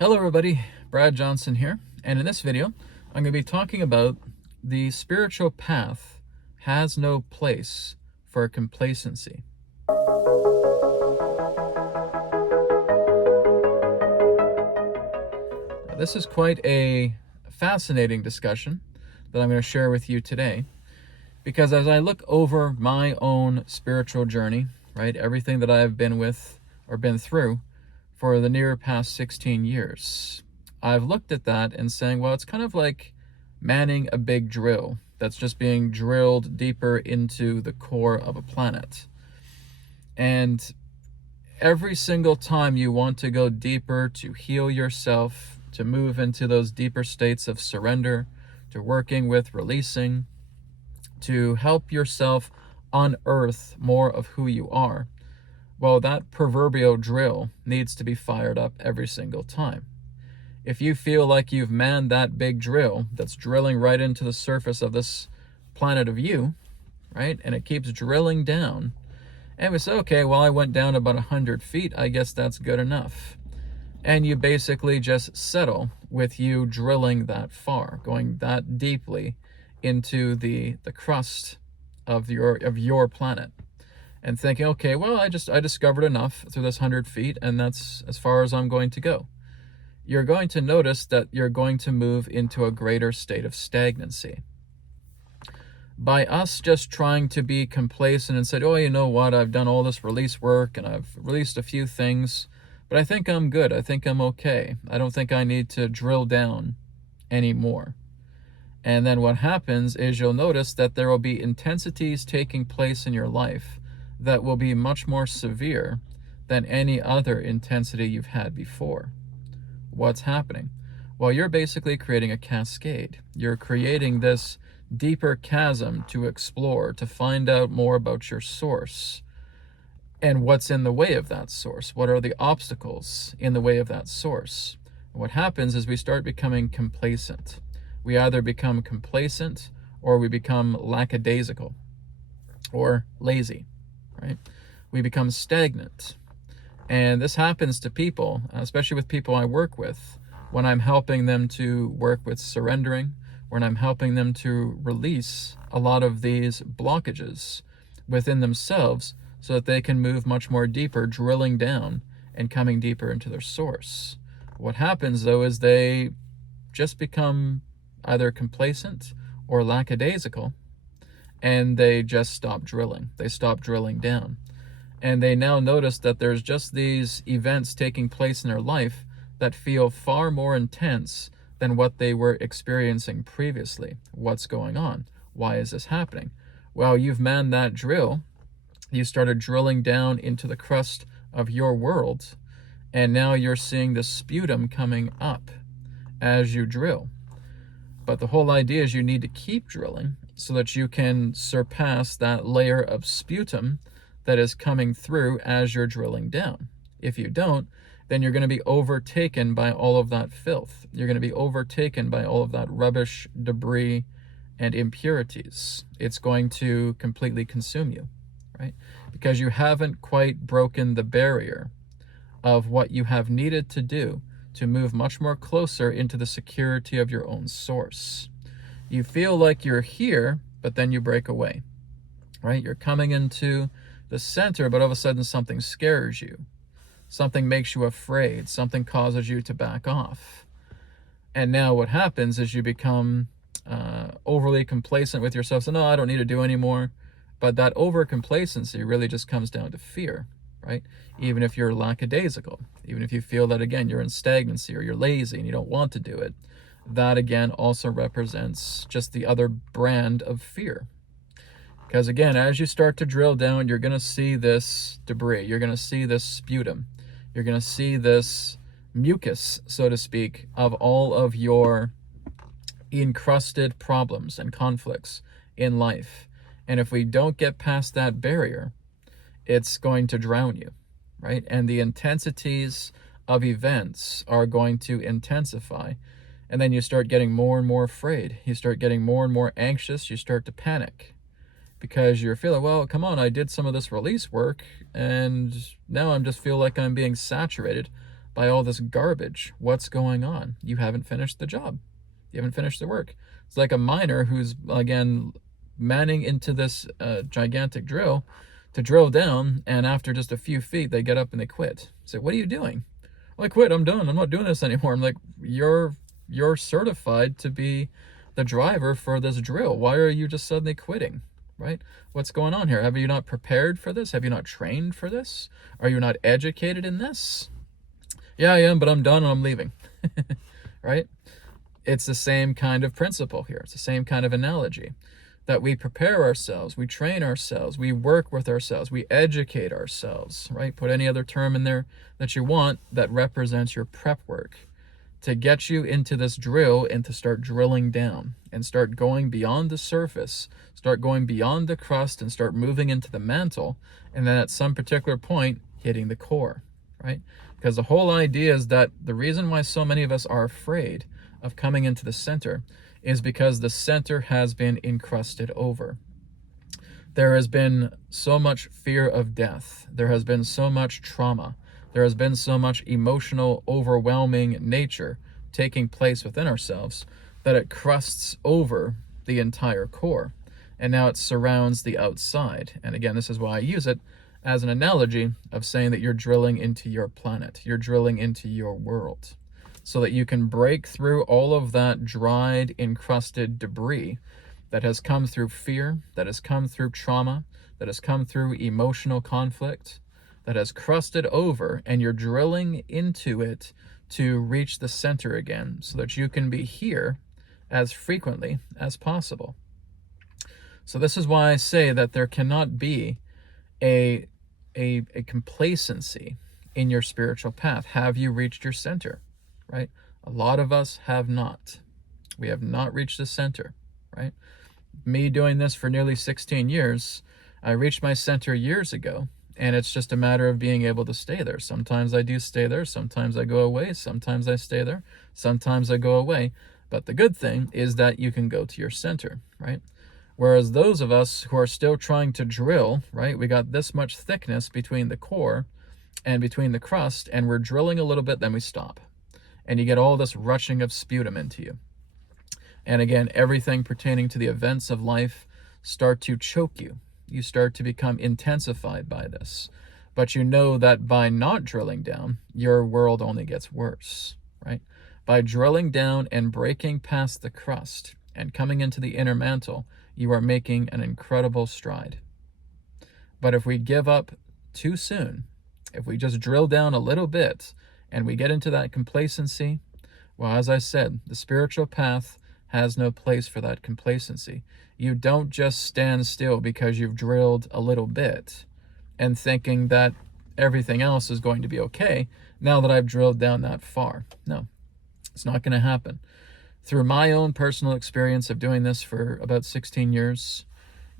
Hello everybody, Brad Johnson here, and in this video I'm going to be talking about the spiritual path has no place for complacency. Now, this is quite a fascinating discussion that I'm going to share with you today, because as I look over my own spiritual journey, right, everything that I've been with or been through for the near past 16 years, I've looked at that and saying, well, it's kind of like manning a big drill that's just being drilled deeper into the core of a planet. And every single time you want to go deeper to heal yourself, to move into those deeper states of surrender, to working with releasing, to help yourself unearth more of who you are, well, that proverbial drill needs to be fired up every single time. If you feel like you've manned that big drill that's drilling right into the surface of this planet of you, right, and it keeps drilling down, and we say, okay, well, I went down about 100 feet, I guess that's good enough. And you basically just settle with you drilling that far, going that deeply into the crust of your planet, and thinking, okay, well, I discovered enough through this 100 feet, and that's as far as I'm going to go. You're going to notice that you're going to move into a greater state of stagnancy. By us just trying to be complacent and said, oh, you know what, I've done all this release work and I've released a few things, but I think I'm good. I think I'm okay. I don't think I need to drill down anymore. And then what happens is you'll notice that there will be intensities taking place in your life that will be much more severe than any other intensity you've had before. What's happening? Well, you're basically creating a cascade. You're creating this deeper chasm to explore, to find out more about your source and what's in the way of that source. What are the obstacles in the way of that source? And what happens is we start becoming complacent. We either become complacent or we become lackadaisical or lazy, right? We become stagnant. And this happens to people, especially with people I work with, when I'm helping them to work with surrendering, when I'm helping them to release a lot of these blockages within themselves so that they can move much more deeper, drilling down and coming deeper into their source. What happens, though, is they just become either complacent or lackadaisical, and they just stop drilling. They stop drilling down. And they now notice that there's just these events taking place in their life that feel far more intense than what they were experiencing previously. What's going on? Why is this happening? Well, you've manned that drill. You started drilling down into the crust of your world, and now you're seeing the sputum coming up as you drill. But the whole idea is you need to keep drilling so that you can surpass that layer of sputum that is coming through as you're drilling down. If you don't, then you're going to be overtaken by all of that filth. You're going to be overtaken by all of that rubbish, debris, and impurities. It's going to completely consume you, right? Because you haven't quite broken the barrier of what you have needed to do to move much more closer into the security of your own source. You feel like you're here, but then you break away, right? You're coming into the center, but all of a sudden something scares you. Something makes you afraid. Something causes you to back off. And now what happens is you become overly complacent with yourself. So no, I don't need to do anymore. But that over complacency really just comes down to fear, right? Even if you're lackadaisical, even if you feel that, again, you're in stagnancy or you're lazy and you don't want to do it, that again also represents just the other brand of fear. Because again, as you start to drill down, you're going to see this debris. You're going to see this sputum. You're going to see this mucus, so to speak, of all of your encrusted problems and conflicts in life. And if we don't get past that barrier, it's going to drown you, right? And the intensities of events are going to intensify. And then you start getting more and more afraid. You start getting more and more anxious. You start to panic. Because you're feeling, well, come on, I did some of this release work, and now I just feel like I'm being saturated by all this garbage. What's going on? You haven't finished the job. You haven't finished the work. It's like a miner who's, again, manning into this gigantic drill to drill down, and after just a few feet, they get up and they quit. Say, what are you doing? Well, I quit. I'm done. I'm not doing this anymore. I'm like, you're certified to be the driver for this drill. Why are you just suddenly quitting? Right? What's going on here? Have you not prepared for this? Have you not trained for this? Are you not educated in this? Yeah, I am, but I'm done and I'm leaving. Right? It's the same kind of principle here. It's the same kind of analogy, that we prepare ourselves, we train ourselves, we work with ourselves, we educate ourselves, right? Put any other term in there that you want that represents your prep work to get you into this drill and to start drilling down and start going beyond the surface, start going beyond the crust and start moving into the mantle, and then at some particular point hitting the core, right? Because the whole idea is that the reason why so many of us are afraid of coming into the center is because the center has been encrusted over. There has been so much fear of death. There has been so much trauma. There has been so much emotional, overwhelming nature taking place within ourselves that it crusts over the entire core. And now it surrounds the outside. And again, this is why I use it as an analogy of saying that you're drilling into your planet. You're drilling into your world, so that you can break through all of that dried, encrusted debris that has come through fear, that has come through trauma, that has come through emotional conflict, that has crusted over, and you're drilling into it to reach the center again, so that you can be here as frequently as possible. So this is why I say that there cannot be a complacency in your spiritual path. Have you reached your center? Right? A lot of us have not. We have not reached the center, right? Me doing this for nearly 16 years, I reached my center years ago, and it's just a matter of being able to stay there. Sometimes I do stay there, sometimes I go away, sometimes I stay there, sometimes I go away. But the good thing is that you can go to your center, right? Whereas those of us who are still trying to drill, right, we got this much thickness between the core and between the crust, and we're drilling a little bit, then we stop. And you get all this rushing of sputum into you. And again, everything pertaining to the events of life start to choke you. You start to become intensified by this. But you know that by not drilling down, your world only gets worse, right? By drilling down and breaking past the crust and coming into the inner mantle, you are making an incredible stride. But if we give up too soon, if we just drill down a little bit, and we get into that complacency, well, as I said, the spiritual path has no place for that complacency. You don't just stand still because you've drilled a little bit and thinking that everything else is going to be okay now that I've drilled down that far. No, it's not going to happen. Through my own personal experience of doing this for about 16 years,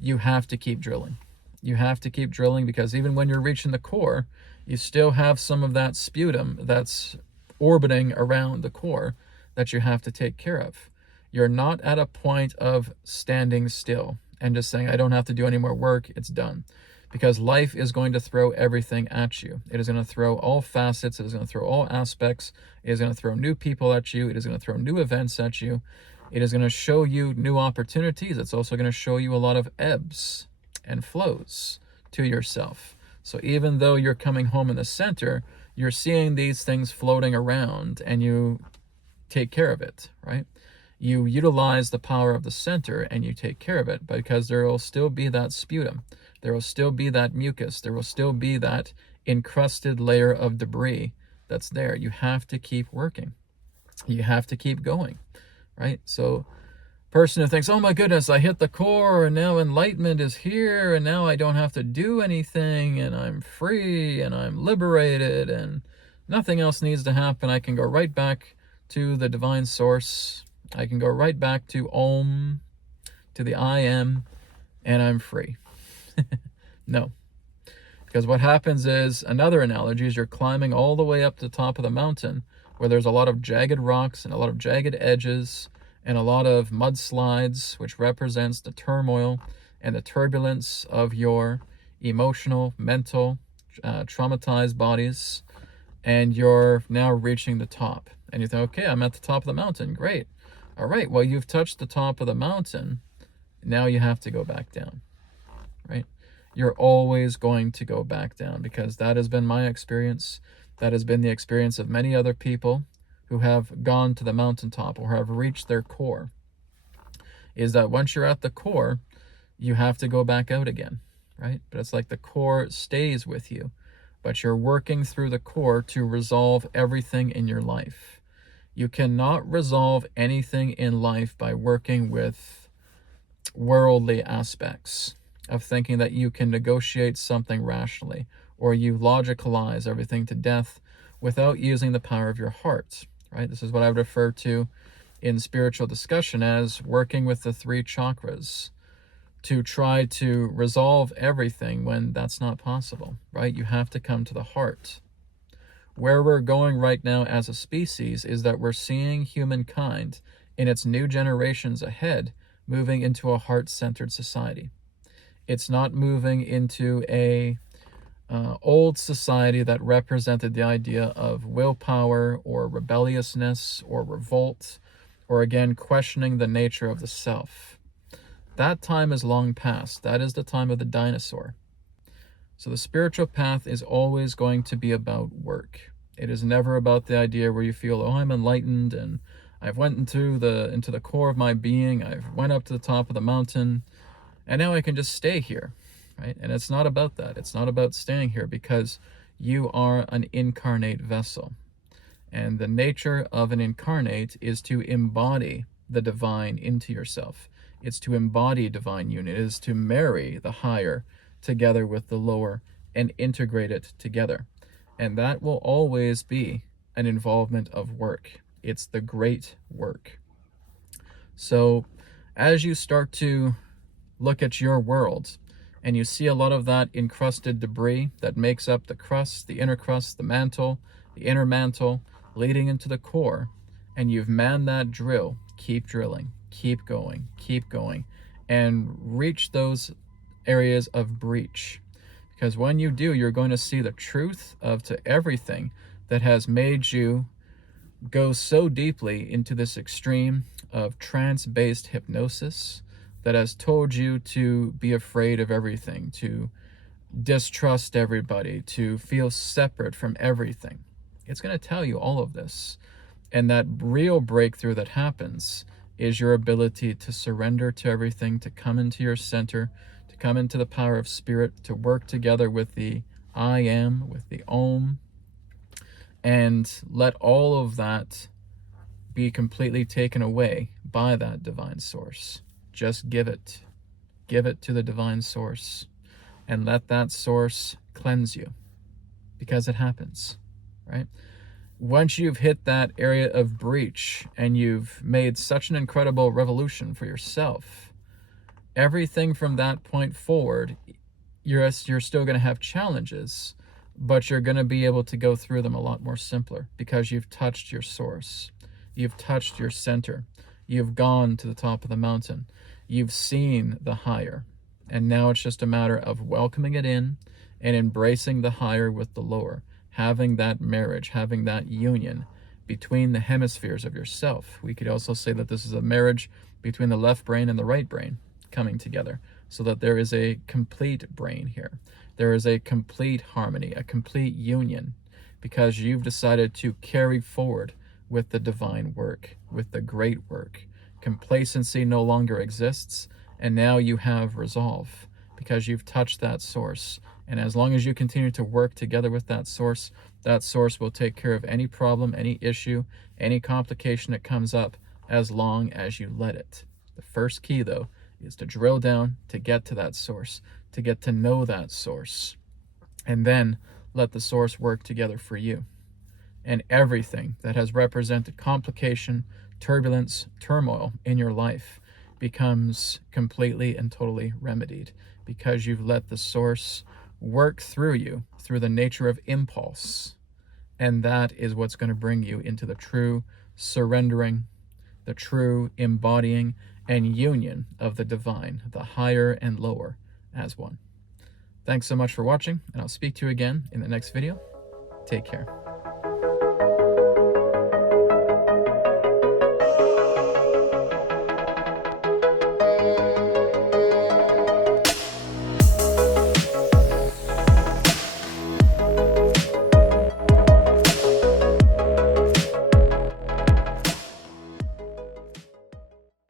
you have to keep drilling. You have to keep drilling, because even when you're reaching the core, you still have some of that sputum that's orbiting around the core that you have to take care of. You're not at a point of standing still and just saying, I don't have to do any more work, it's done. Because life is going to throw everything at you. It is going to throw all facets, it is going to throw all aspects, it is going to throw new people at you, it is going to throw new events at you, it is going to show you new opportunities, it's also going to show you a lot of ebbs and flows to yourself. So even though you're coming home in the center, you're seeing these things floating around, and you take care of it, right? You utilize the power of the center and you take care of it, because there will still be that sputum. There will still be that mucus. There will still be that encrusted layer of debris that's there. You have to keep working. You have to keep going, right? So person who thinks, oh my goodness, I hit the core and now enlightenment is here and now I don't have to do anything and I'm free and I'm liberated and nothing else needs to happen. I can go right back to the divine source. I can go right back to Om, to the I am, and I'm free. No. Because what happens is, another analogy is, you're climbing all the way up to the top of the mountain where there's a lot of jagged rocks and a lot of jagged edges and a lot of mudslides, which represents the turmoil and the turbulence of your emotional, mental, traumatized bodies. and you're now reaching the top. And you think, okay, I'm at the top of the mountain. Great. All right, well, you've touched the top of the mountain. Now you have to go back down, right? You're always going to go back down, because that has been my experience. That has been the experience of many other people who have gone to the mountaintop or have reached their core, is that once you're at the core, you have to go back out again, right? But it's like the core stays with you, but you're working through the core to resolve everything in your life. You cannot resolve anything in life by working with worldly aspects of thinking that you can negotiate something rationally, or you logicalize everything to death without using the power of your heart, right? This is what I would refer to in spiritual discussion as working with the 3 chakras to try to resolve everything when that's not possible, right? You have to come to the heart. Where we're going right now as a species is that we're seeing humankind in its new generations ahead moving into a heart-centered society. It's not moving into a old society that represented the idea of willpower or rebelliousness or revolt, or again questioning the nature of the self. That time is long past. That is the time of the dinosaur. So the spiritual path is always going to be about work. It is never about the idea where you feel, oh, I'm enlightened and I've went into the core of my being, I've went up to the top of the mountain, and now I can just stay here, right? And it's not about that. It's not about staying here, because you are an incarnate vessel. And the nature of an incarnate is to embody the divine into yourself. It's to embody divine union. It is to marry the higher together with the lower and integrate it together. And that will always be an involvement of work. It's the great work. So as you start to look at your world and you see a lot of that encrusted debris that makes up the crust, the inner crust, the mantle, the inner mantle, leading into the core, and you've manned that drill, keep drilling, keep going, and reach those areas of breach. Because when you do, you're going to see the truth to everything that has made you go so deeply into this extreme of trance-based hypnosis that has told you to be afraid of everything, to distrust everybody, to feel separate from everything. It's going to tell you all of this. And that real breakthrough that happens is your ability to surrender to everything, to come into your center, to come into the power of spirit, to work together with the I am, with the Om, and let all of that be completely taken away by that divine source. Just give it to the divine source, and let that source cleanse you, because it happens, right? Once you've hit that area of breach and you've made such an incredible revolution for yourself, everything from that point forward, you're still going to have challenges, but you're going to be able to go through them a lot more simpler, because you've touched your source. You've touched your center. You've gone to the top of the mountain. You've seen the higher. And now it's just a matter of welcoming it in and embracing the higher with the lower, having that marriage, having that union between the hemispheres of yourself. We could also say that this is a marriage between the left brain and the right brain coming together, so that there is a complete brain here. There is a complete harmony, a complete union, because you've decided to carry forward with the divine work, with the great work. Complacency no longer exists, and now you have resolve, because you've touched that source. And as long as you continue to work together with that source will take care of any problem, any issue, any complication that comes up, as long as you let it. The first key, though, is to drill down, to get to that source, to get to know that source, and then let the source work together for you. And everything that has represented complication, turbulence, turmoil in your life becomes completely and totally remedied, because you've let the source work through you, through the nature of impulse. And that is what's going to bring you into the true surrendering, the true embodying and union of the divine, the higher and lower as one. Thanks so much for watching, and I'll speak to you again in the next video. Take care.